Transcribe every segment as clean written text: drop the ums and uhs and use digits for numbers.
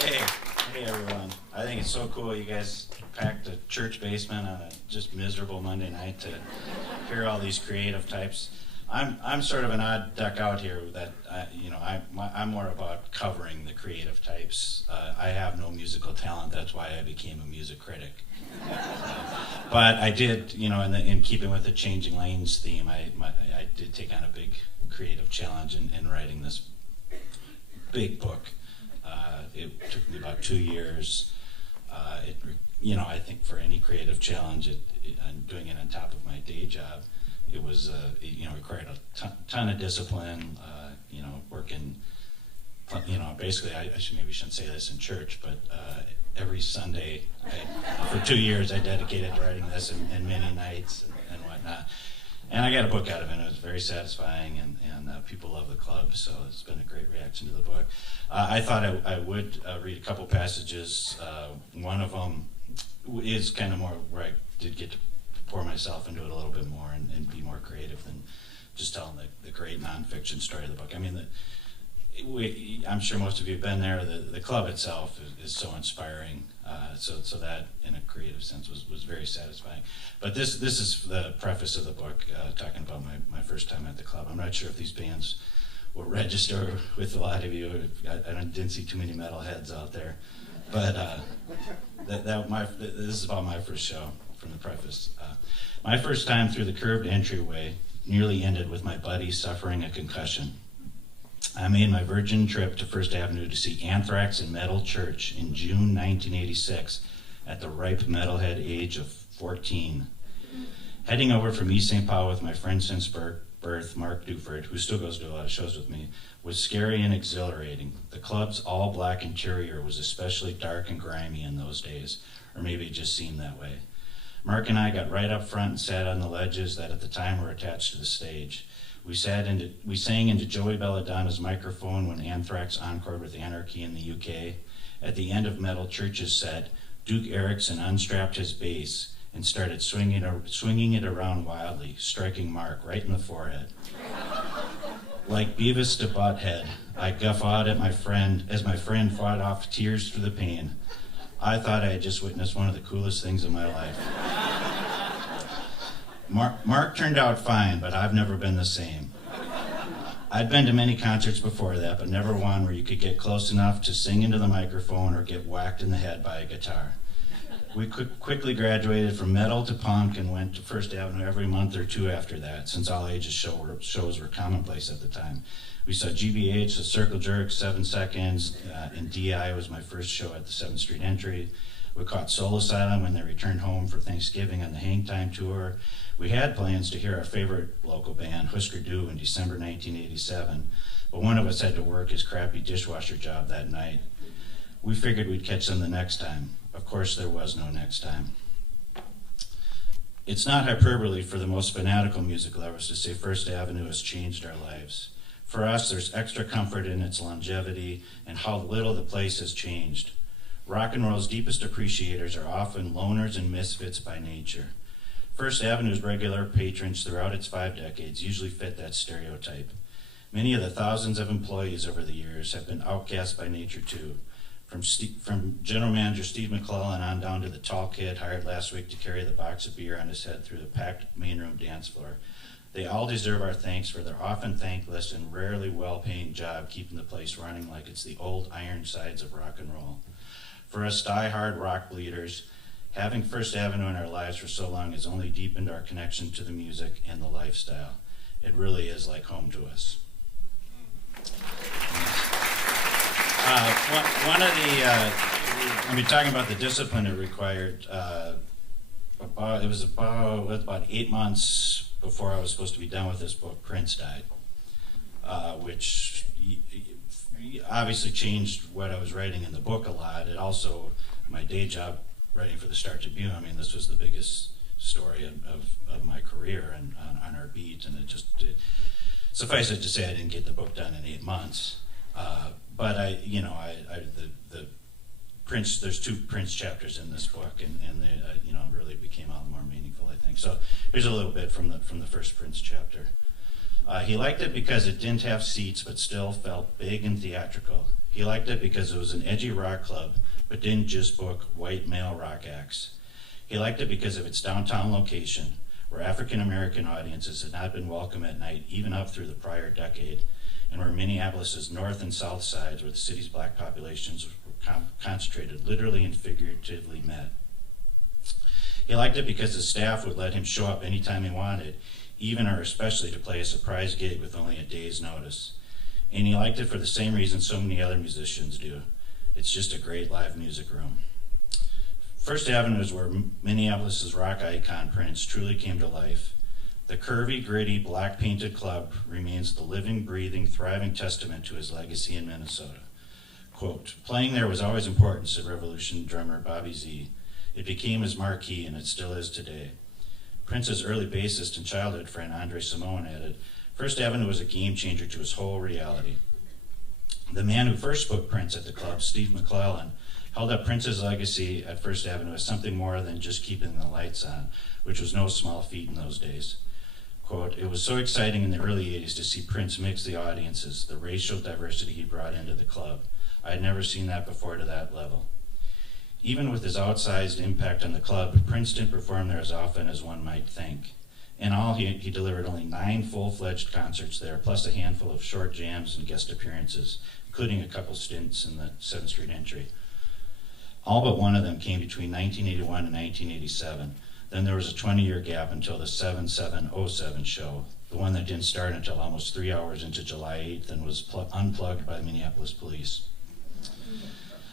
Hey everyone. I think it's so cool you guys packed a church basement on a just miserable Monday night to hear all these creative types. I'm sort of an odd duck out here that, I'm more about covering the creative types. I have no musical talent, that's why I became a music critic. But I did, in keeping with the Changing Lanes theme, I did take on a big creative challenge in writing this big book. It took me about 2 years. I think for any creative challenge, I'm doing it on top of my day job. It was, required a ton of discipline. Working. Basically, I maybe shouldn't say this in church, but every Sunday, for 2 years, I dedicated to writing this, and many nights and whatnot. And I got a book out of it. It was very satisfying, and people love the club, so it's been a great reaction to the book. I thought I would read a couple passages. One of them is kind of more where I did get to pour myself into it a little bit more and be more creative than just telling the great nonfiction story of the book. I mean, I'm sure most of you have been there. The club itself is so inspiring. So that, in a creative sense, was very satisfying. But this is the preface of the book, talking about my first time at the club. I'm not sure if these bands will register with a lot of you. I didn't see too many metalheads out there. But this is about my first show, from the preface. My first time through the curved entryway nearly ended with my buddy suffering a concussion. I made my virgin trip to First Avenue to see Anthrax in Metal Church in June 1986 at the ripe metalhead age of 14. Heading over from East St. Paul with my friend since birth, Mark Duford, who still goes to a lot of shows with me, was scary and exhilarating. The club's all-black interior was especially dark and grimy in those days, or maybe it just seemed that way. Mark and I got right up front and sat on the ledges that at the time were attached to the stage. We sang into Joey Belladonna's microphone when Anthrax encored with Anarchy in the UK. At the end of Metal Church's set, Duke Erickson unstrapped his bass and started swinging it around wildly, striking Mark right in the forehead. Like Beavis to Butthead, I guffawed at my friend as my friend fought off tears through the pain. I thought I had just witnessed one of the coolest things in my life. Mark turned out fine, but I've never been the same. I'd been to many concerts before that, but never one where you could get close enough to sing into the microphone or get whacked in the head by a guitar. We quickly graduated from metal to punk and went to First Avenue every month or two after that, since all ages shows were commonplace at the time. We saw GBH, the Circle Jerks, 7 Seconds, and DI was my first show at the 7th Street Entry. We caught Soul Asylum when they returned home for Thanksgiving on the Hang Time Tour. We had plans to hear our favorite local band, Husker Du, in December 1987, but one of us had to work his crappy dishwasher job that night. We figured we'd catch them the next time. Of course, there was no next time. It's not hyperbole for the most fanatical music lovers to say First Avenue has changed our lives. For us, there's extra comfort in its longevity and how little the place has changed. Rock and roll's deepest appreciators are often loners and misfits by nature. First Avenue's regular patrons throughout its 5 decades usually fit that stereotype. Many of the thousands of employees over the years have been outcast by nature too. From General Manager Steve McClellan on down to the tall kid hired last week to carry the box of beer on his head through the packed Mainroom dance floor. They all deserve our thanks for their often thankless and rarely well-paying job keeping the place running like it's the old Ironsides of rock and roll. For us die-hard rock bleeders, having First Avenue in our lives for so long has only deepened our connection to the music and the lifestyle. It really is like home to us. Talking about the discipline it required, it was about 8 months before I was supposed to be done with this book, Prince died, which obviously changed what I was writing in the book a lot. It also, my day job writing for the Star Tribune, this was the biggest story of my career and on our beat, and suffice it to say I didn't get the book done in 8 months. But the Prince, there's 2 Prince chapters in this book, and they, really became all the more meaningful, I think. So here's a little bit from the first Prince chapter. He liked it because it didn't have seats but still felt big and theatrical. He liked it because it was an edgy rock club but didn't just book white male rock acts. He liked it because of its downtown location, where African American audiences had not been welcome at night even up through the prior decade, and where Minneapolis's north and south sides, where the city's black populations were concentrated, literally and figuratively met. He liked it because his staff would let him show up anytime he wanted, even or especially to play a surprise gig with only a day's notice. And he liked it for the same reason so many other musicians do. It's just a great live music room. First Avenue is where Minneapolis's rock icon Prince truly came to life. The curvy, gritty, black-painted club remains the living, breathing, thriving testament to his legacy in Minnesota. Quote, "Playing there was always important," said Revolution drummer Bobby Z. "It became his marquee, and it still is today." Prince's early bassist and childhood friend Andre Simone added, "First Avenue was a game changer to his whole reality." The man who first booked Prince at the club, Steve McClellan, held up Prince's legacy at First Avenue as something more than just keeping the lights on, which was no small feat in those days. Quote, "It was so exciting in the early 80s to see Prince mix the audiences, the racial diversity he brought into the club. I had never seen that before to that level." Even with his outsized impact on the club, Prince didn't perform there as often as one might think. In all, he delivered only 9 full-fledged concerts there, plus a handful of short jams and guest appearances, including a couple stints in the 7th Street entry. All but one of them came between 1981 and 1987. Then there was a 20-year gap until the 7/7/07 show, the one that didn't start until almost 3 hours into July 8th and was unplugged by the Minneapolis police.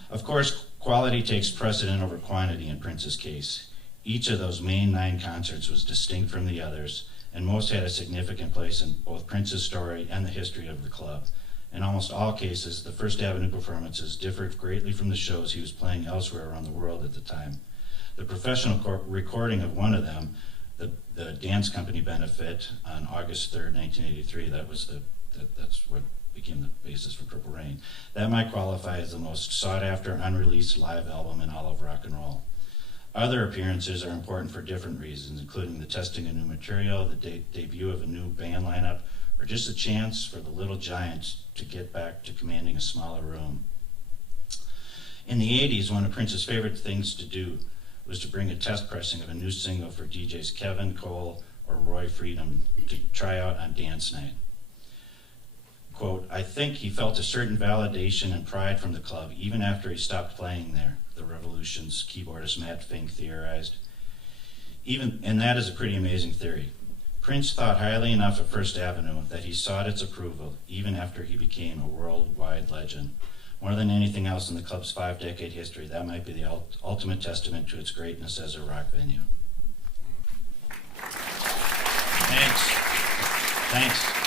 Of course, quality takes precedent over quantity in Prince's case. Each of those main 9 concerts was distinct from the others, and most had a significant place in both Prince's story and the history of the club. In almost all cases, the First Avenue performances differed greatly from the shows he was playing elsewhere around the world at the time. The professional recording of one of them, the Dance Company benefit on August 3rd, 1983, that's what became the basis for Purple Rain. That might qualify as the most sought-after unreleased live album in all of rock and roll. Other appearances are important for different reasons, including the testing of new material, the debut of a new band lineup, or just a chance for the Little Giants to get back to commanding a smaller room. In the 80s, one of Prince's favorite things to do was to bring a test pressing of a new single for DJs Kevin Cole or Roy Freedom to try out on dance night. Quote, "I think he felt a certain validation and pride from the club even after he stopped playing there," the Revolution's keyboardist Matt Fink theorized. And that is a pretty amazing theory. Prince thought highly enough of First Avenue that he sought its approval even after he became a worldwide legend. More than anything else in the club's 5-decade history, that might be the ultimate testament to its greatness as a rock venue. Thanks.